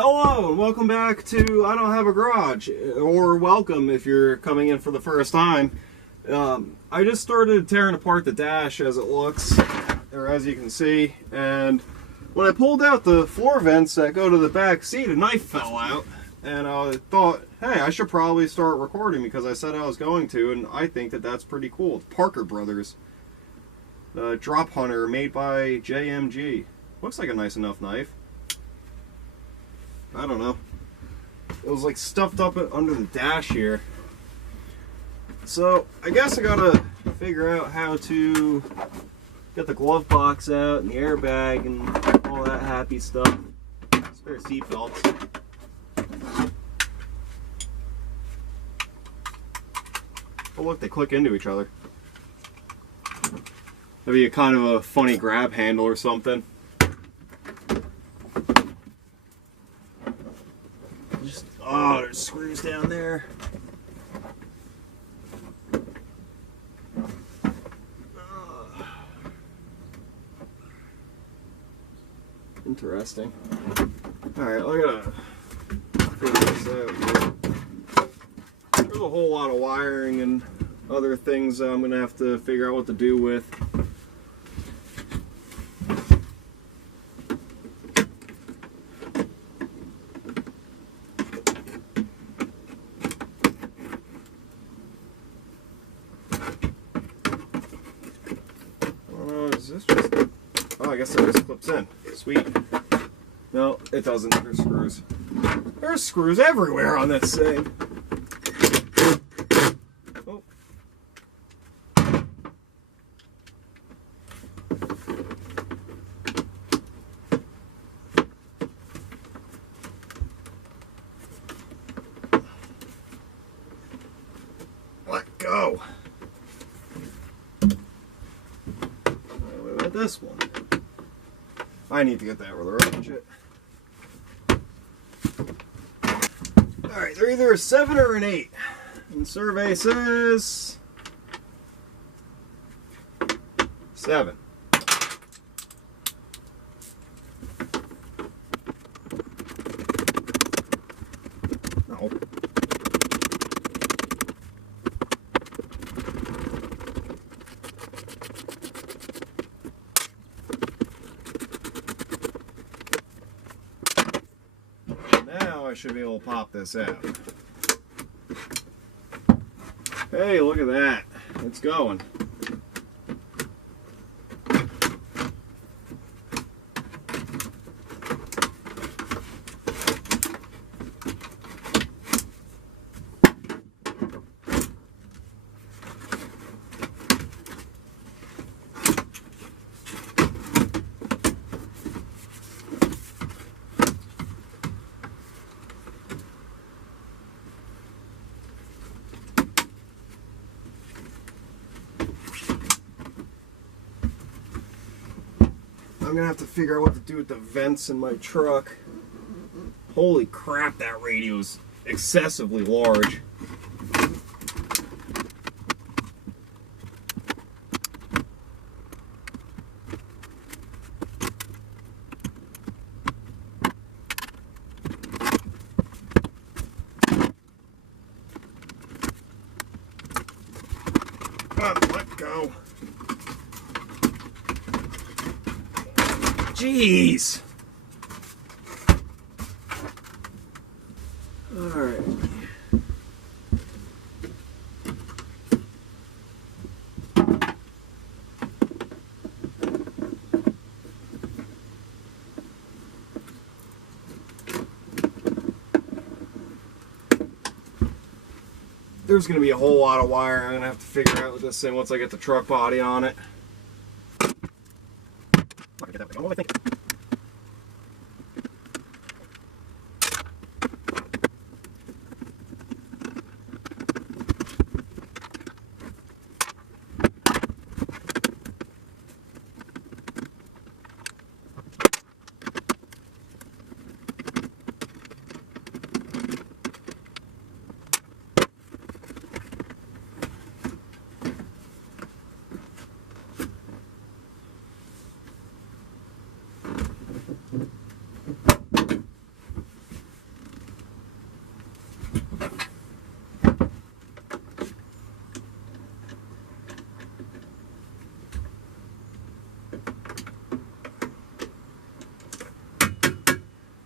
Hello and welcome back to I Don't Have a Garage, or welcome if you're coming in for the first time. I just started tearing apart the dash as it looks, or as you can see, and when I pulled out the floor vents that go to the back seat, a knife fell out, and I thought, hey, I should probably start recording because I said I was going to, and I think that that's pretty cool. It's Parker Brothers, the drop hunter made by JMG. Looks like a nice enough knife. I don't know. It was like stuffed up under the dash here. So I guess I gotta figure out how to get the glove box out and the airbag and all that happy stuff. Spare seat belts. Oh look, they click into each other. That'd be a kind of a funny grab handle or something. Oh, there's screws down there. Interesting. Alright, I gotta figure this out. There's a whole lot of wiring and other things I'm gonna have to figure out what to do with. Oh, I guess it just clips in. Sweet. No, it doesn't. There's screws. There's screws everywhere on this thing. Oh. Let go. What about this one? I need to get that with a ratchet. Alright, they're either a 7 or an 8. And survey says 7. No. I should be able to pop this out. Hey, look at that. It's going. I'm gonna have to figure out what to do with the vents in my truck. Holy crap, that radio is excessively large. Let go. Jeez. All right. There's going to be a whole lot of wire I'm going to have to figure out with this thing once I get the truck body on it. What am I thinking?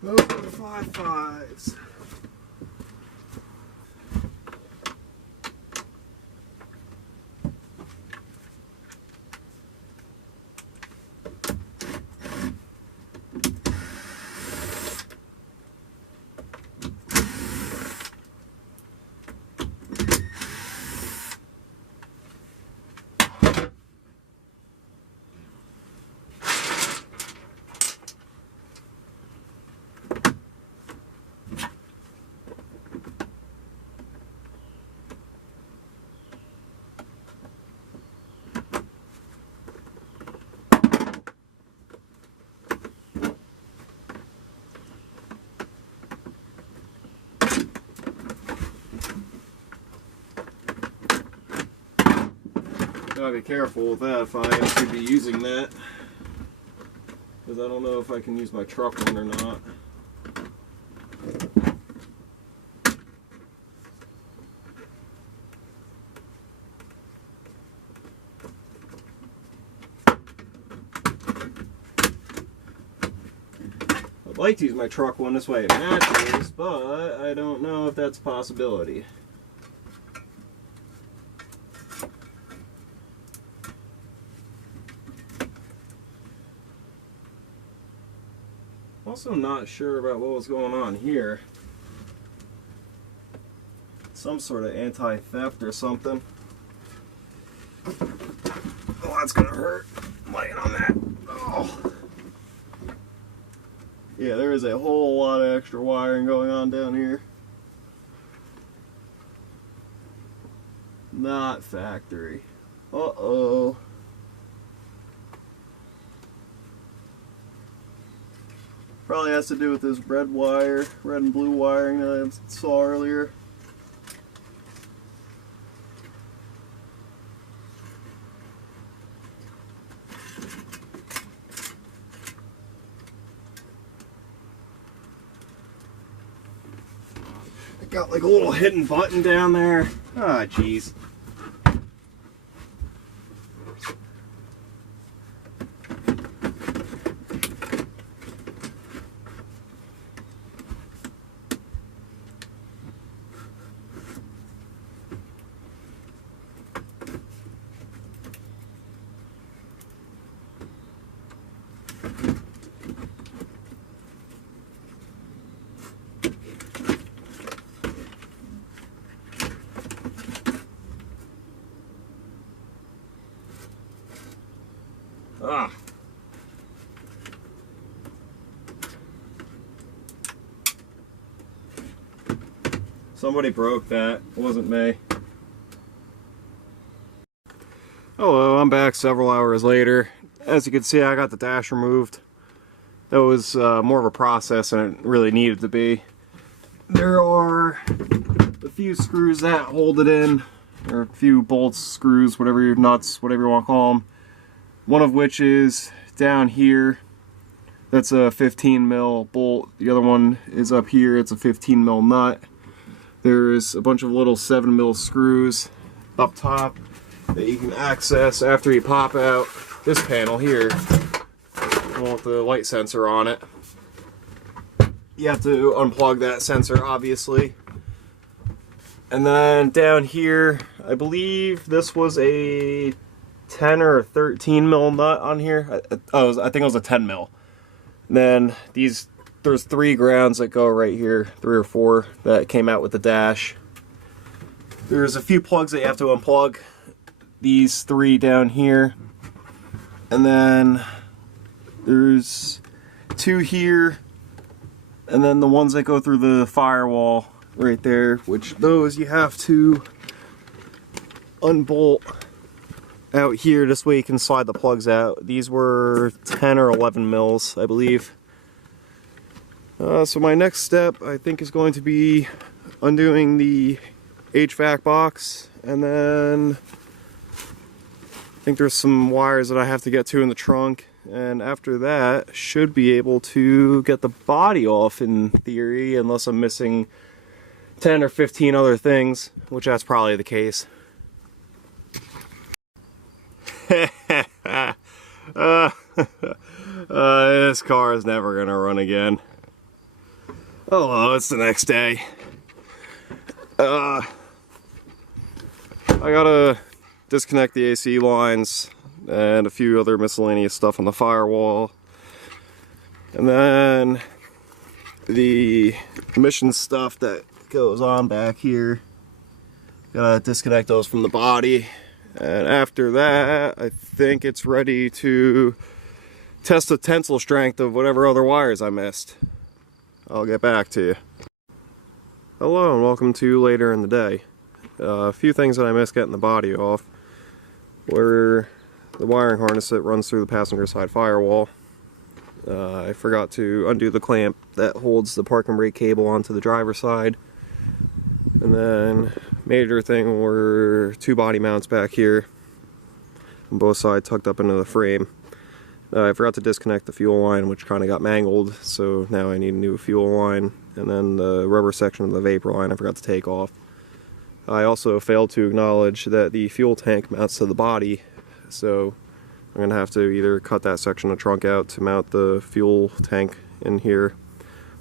Those are the 5.5s. Gotta be careful with that if I am to be using that, because I don't know if I can use my truck one or not. I'd like to use my truck one, this way it matches, but I don't know if that's a possibility. Also not sure about what was going on here. Some sort of anti-theft or something. Oh, that's gonna hurt. I'm laying on that. Oh. Yeah, there is a whole lot of extra wiring going on down here. Not factory. Uh-oh. Probably has to do with this red and blue wiring that I saw earlier. I got like a little hidden button down there. Ah, jeez. Ah. Somebody broke that. It wasn't me. Hello, I'm back several hours later. As you can see, I got the dash removed. That was more of a process than it really needed to be. There are a few screws that hold it in, or a few bolts, screws, whatever your nuts, whatever you want to call them. One of which is down here. That's a 15 mil bolt. The other one is up here. It's a 15 mil nut. There's a bunch of little 7 mil screws up top that you can access after you pop out this panel here. With the light sensor on it. You have to unplug that sensor, obviously. And then down here, I believe this was a 10 or a 13 mil nut on here. I think it was a 10 mil. Then there's 3 grounds that go right here, 3 or 4 that came out with the dash. There's a few plugs that you have to unplug. These 3 down here. And then there's 2 here. And then the ones that go through the firewall right there, which those you have to unbolt out here, this way you can slide the plugs out. These were 10 or 11 mils, I believe. So my next step, I think, is going to be undoing the HVAC box, and then I think there's some wires that I have to get to in the trunk, and after that, should be able to get the body off in theory, unless I'm missing 10 or 15 other things, which that's probably the case. This car is never gonna run again. Hello, it's the next day. I gotta disconnect the AC lines and a few other miscellaneous stuff on the firewall. And then the emission stuff that goes on back here, gotta disconnect those from the body. And after that, I think it's ready to test the tensile strength of whatever other wires I missed. I'll get back to you. Hello and welcome to later in the day. A few things that I missed getting the body off were the wiring harness that runs through the passenger side firewall. I forgot to undo the clamp that holds the park and brake cable onto the driver's side. And then major thing were two body mounts back here on both sides tucked up into the frame. I forgot to disconnect the fuel line, which kind of got mangled, so now I need a new fuel line. And then the rubber section of the vapor line I forgot to take off. I also failed to acknowledge that the fuel tank mounts to the body, so I'm going to have to either cut that section of trunk out to mount the fuel tank in here,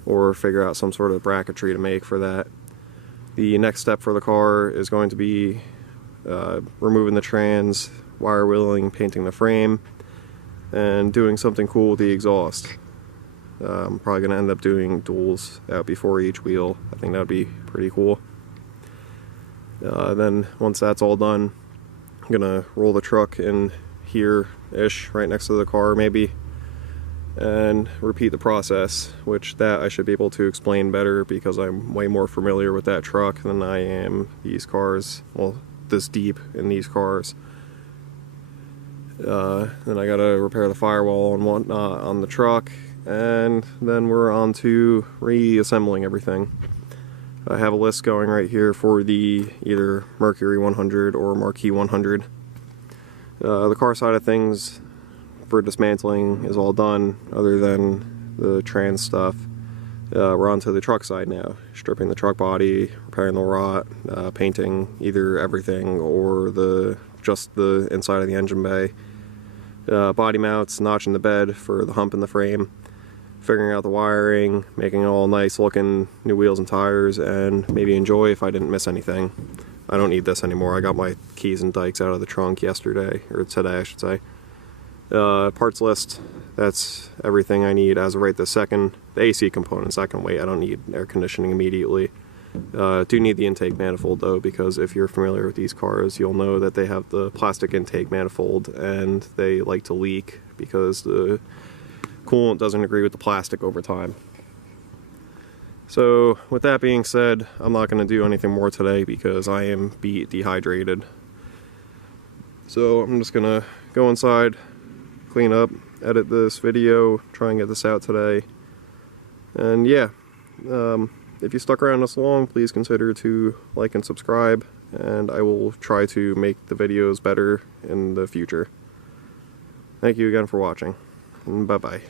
or figure out some sort of bracketry to make for that. The next step for the car is going to be removing the trans, wire wheeling, painting the frame, and doing something cool with the exhaust. I'm probably going to end up doing duals out before each wheel. I think that would be pretty cool. Then once that's all done, I'm going to roll the truck in here-ish, right next to the car maybe, and repeat the process, which that I should be able to explain better because I'm way more familiar with that truck than I am these cars, well, this deep in these cars. Then I gotta repair the firewall and whatnot on the truck, and then we're on to reassembling everything. I have a list going right here for the either Mercury 100 or Marquis 100. The car side of things for dismantling is all done, other than the trans stuff. We're on to the truck side now, stripping the truck body, repairing the rot, painting either everything or just the inside of the engine bay. Body mounts, notching the bed for the hump in the frame, figuring out the wiring, making it all nice looking, new wheels and tires, and maybe enjoy if I didn't miss anything. I don't need this anymore. I got my keys and dikes out of the trunk yesterday, or today I should say. Parts list, that's everything I need as of right this second. The AC components, I can wait. I don't need air conditioning immediately. Do need the intake manifold though, because if you're familiar with these cars, you'll know that they have the plastic intake manifold and they like to leak because the coolant doesn't agree with the plastic over time. So with that being said, I'm not going to do anything more today because I am dehydrated. So I'm just going to go inside, clean up, edit this video, try and get this out today. And yeah, if you stuck around this long, please consider to like and subscribe, and I will try to make the videos better in the future. Thank you again for watching, and bye-bye.